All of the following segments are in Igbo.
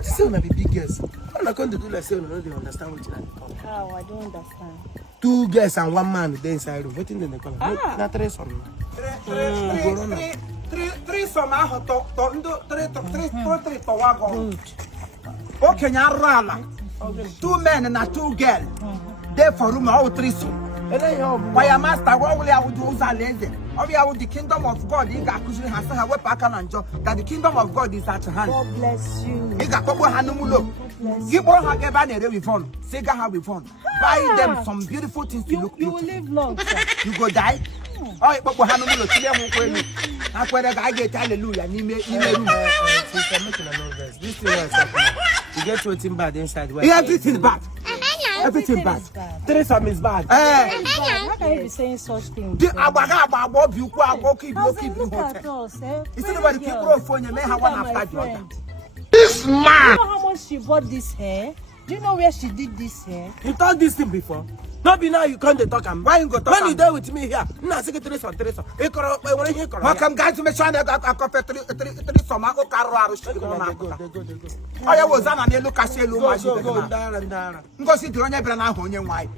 I just say on be big girls. I'm not going to do like say no, they understand what you call. How? I don't understand. 2 girls and 1 man they inside room. What in the call? Not 3 some. 3 some ah to 3 to wagon. Okay, nyarala. 2 men and 2 girls. Therefore, room all 3 some. Why a master, what will I do? The kingdom of God that the kingdom of God is at hand. God bless you. Buy them some beautiful things to look. You will live long, sir. You go die. Oh, Papa Hanumulo, that's where I get hallelujah. This thing is you get something bad inside. Everything bad. Everything bad. 3 some is bad. How can you be saying such things? Look at us. Instead of keep growing for you, may have one after the other. This man. Do you know how much she bought this hair? Do you know where she did this hair? You talk this thing before. Not be now you can't talk. Why you go talk? When you there with me here, nah, say 3 some. Welcome guys to me channel. I got 3 some. I got I was on a look at you. Go see the only brand on your wife.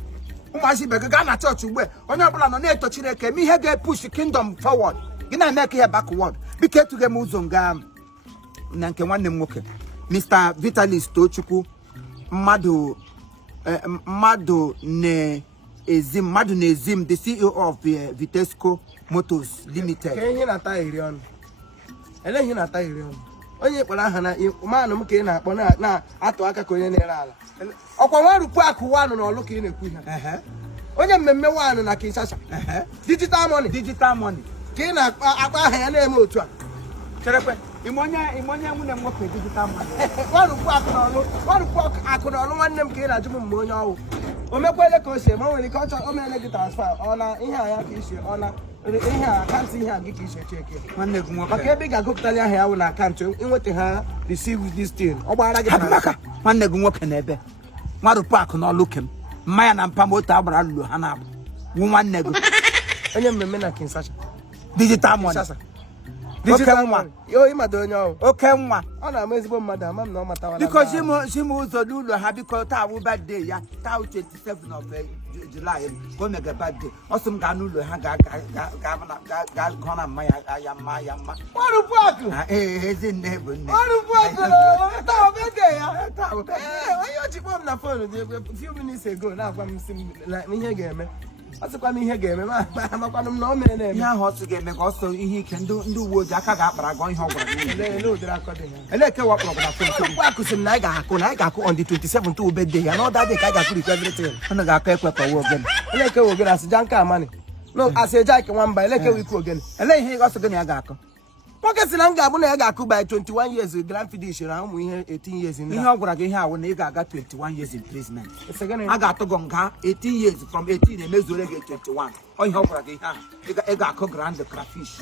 Umasi Begana Church, where on your plan on to Chile, me have push the kingdom forward. You know, make here backward. Be careful to get Muzongam. Nanke one name working. Mr. Vitalis Tochuku Madu Nezim, the CEO of Vitesco Motors Limited. Can you not Tyrion? And then you not Tyrion. Onye kpara hana man m ke na akpọ na atụ aka ka onye na-ere ala ọkwa nwa rupu akụ wanu na olu ka ị na-ekwu ihe onye mmemme wanu na Kinshasa digital money ka ị na-akpa aha ya na-eme otu a cherekwe Imonye nwunye m nwoke digital money. warupu akụ na olu nwanne m ka ị na-ajụ m mgbe onye ọwụ o mekwele ka o sie ma o nwere ike ọ chọrọ o mere gị transfer ọ na ihe a ya ka isi ọ na ihe a akaụntụ ihe a gị ka isi cheke Nwanne gị nwoke. maka ebe ị ga-agụpụtali aha ya wụ na akaụntụ inweta ha receive this thing ọ gbara gị Maka nwanne gị nwoke na ebe. Nwarupu akụ na olu kem. Mmanya na mpa moto agbara lulu ha na-abụ. Wu nwanne gị. onye mmemme na Kinshasa Digital money. digital money yo ịmado onye ọwụ Oke nwa. ọ na-ama ezigbo mmadụ ama m na ọ matawala Because she ụzọ n'ụlọ ha biko taa wụ birthday ya taa 27 of July go mega birthday ọsọ m gaa n'ụlọ ha ga gụọ na mma ya mma warupu akụ ezi nne bụ nne warupu akụ taa birthday ya onye o ji kpọọ m na phone dị egwe few minutes ago na-agwa m si na ihe ga-eme ọ sịkwa m ihe ga-eme ma amakwanụ m na o mere na-eme ihe ahụ ọsọ ga-eme ka ọsọ ihe ike ndị uwe ojii aka ga-akpara gọ ihe ọ gwara ele ụdịrị akọ dị ya eleke wakpọrọ na phone warupu akụ sị m na anyị ga-akụ on the 27th to birthday ya na ọda dị ka anyị ga-akụ rikwa everything ọ ga-akọ ekwe ka ogene eleke we ogene asị janka amani no asị eje ike nwamba eleke we ikwu ogene ele ihe ọsọ gị na ya ga-akọ nwoke sị na m ga-abụ na ya ga-akụ by 21 years grand finish na ụmụ ihe 18 years ndị ihe ọ gwara gị ihe awụ na ị ga-aga 21 years imprisonment a a ga-atụ gị nga 18 years from 18 emezuore gị 21 ọ ihe ọ gwara gị ihe ahụ ị ga-akụ grand crayfish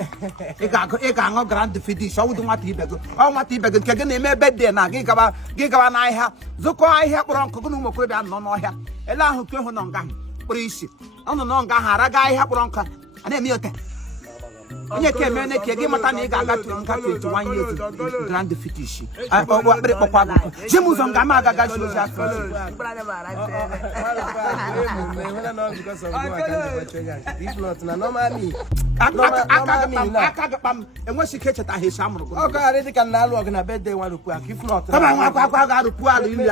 ị ga-aṅụ grand fidish ọ wụdụ nwata ibe gị nwata ibe gị nke gị na-eme ebe dị na gị gawa n'ahịa zụkọ ahịhịa kpọrọ nkụ gị na ụmụ okorobịa nọ n'ọhịa ele ahụ nke hụ nọ nga kpụrụ isi ọ nọ nọ nga ahụ araga ahịhịa kpọrọ nkụ a na-eme ya ote onye ka eme ka gị mata na ị ga-aga 21 years grand fetish akpịrị kpọkwa gị jem ụzọ nga ma agaga chi ozi aka aka gakpa m enweghị ike echeta ha esi amụrụ ọ karị dị ka na alụ ọgụ na birthday nwarupu akụ if not kama nwa akwa ga-arụpu ala ili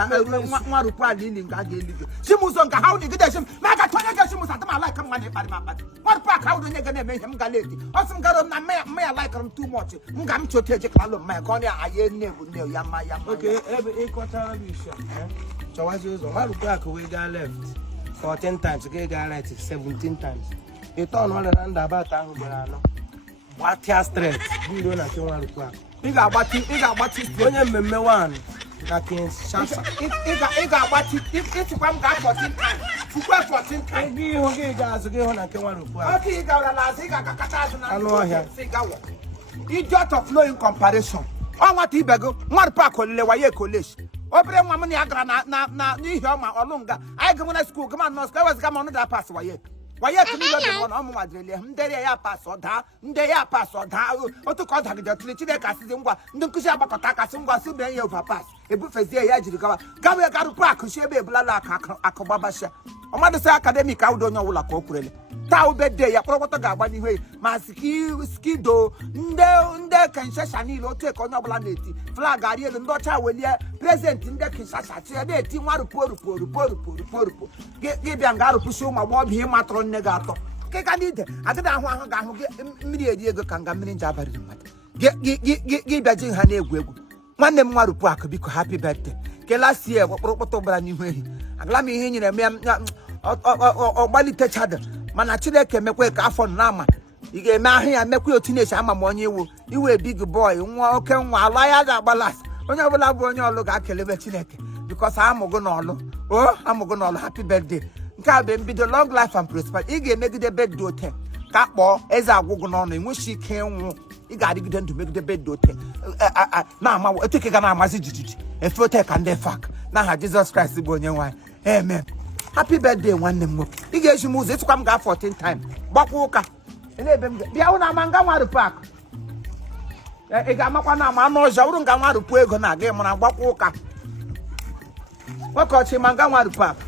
nwarupu ala ili nga ga-eli gị jem ụzọ nga ha ụdị gide esi m ma aga tụonye gị esi m ụzọ atụm ala ka m nwa na-ekparị m akparị nwarupu aka ụdị onye ga na-eme ihe m ga leti ọ sị m gara m na mmanya laikara m too much m ga m chote eje ka alụ mmanya ka ọ na-aya nne bụ nne ya mma ya mma ebe ịkọtara bụ isi chọwazi ụzọ nwarupu akụ wee gaa left 14 times ka ị gaa right 17 times ịtọ ọnụ na ndabata ahụ gbara anọ gbatịa straight bido na nke nwarupu akụ ị ga-agbatị onye mmemme wan na Kinshasa ị ga-agbatị ịchịkwa m ga 14 times chukwe 14 times gị ihu gị ga-azụ gị hụ na nke nwarupu akụ oke ị gara n'azụ ị ga-akacha azụ na anụ ọhịa idiot of no in comparison ọ nwata ibe gị nwarupu akụ olile waye koleshi obere nwa m na ya gara na n'ihi ọma ọlụ nga anyị gị nwere skuul gama nọs ka ewezịga ma ọnụ da pas waye tụnile dị na ọmụ nwadịrịle m ndị ya pas ọdaa otu ka ọ dagide tụrụ Chineke asịzi ngwa ndị nkụzi agbakọta akasị ngwa si bee ya overpass ebufezie ya jiri gawa garupu akụshi ebe ebulala akụgbabasha ọmadụsị akademik awụdo onye ọbụla ka o kwurele taa ubede ya kpọrọkpọtọ ga-agba n'ihu ya ma skido ndị kinshasa niile otu ka onye ọbụla na-eti flag arị elu ndị ọcha welie prezidenti ndị kinshasa chi ya na-eti nwa rupo gị bịa nga arụpụsi ụmụ agbọghọbịa ịmatụrụ nne gị atọ kịka n'ide agịda ahụ ga-ahụ gị mmiri eri ego ka nga mmiri nje abalị mmadụ gị bịa ji ha na-egwu egwu nwanne m nwa rupu akụ biko happy birthday kelasie kpọrọkpọtọ gbara n'ihu ehi agala m ihe nyere m ya ọgbalitechada mana Chineke mekwe ka afọ na-ama ị ga-eme ahụ ya mekwe otu na-echi ama m onye iwe big boy nwa oke nwa ala ya ga-agbalas onye ọbụla bụ onye ọlụ ga-akelebe Chineke because amụgụ n'ọlụ amụgụ n'ọlụ happy birthday nke a bụ mbido long life and prosperity ị ga-emegide birthday ote ka kpọọ eze agwụgụ n'ọnụ enweghị ike ịnwụ ị ga-adịgide ndụ megide birthday ote na-ama eteke ga na-amazi jijiji efe ote ka ndị fak n'aha Jizọs Kraịst bụ onye nwanyị amen happy birthday nwanne m nwoke ị ga-eji m ụzọ ịtụkwa m gaa 14 time gbakwa ụka ebe m bịa hụ na ama nga nwa rupu akụ ị ga-amakwa na ama anụ ọzọ bụrụ nga nwa rupu ego na-aga ịmara gbakwa ụka nwoke ọchị ma nga nwa rupu akụ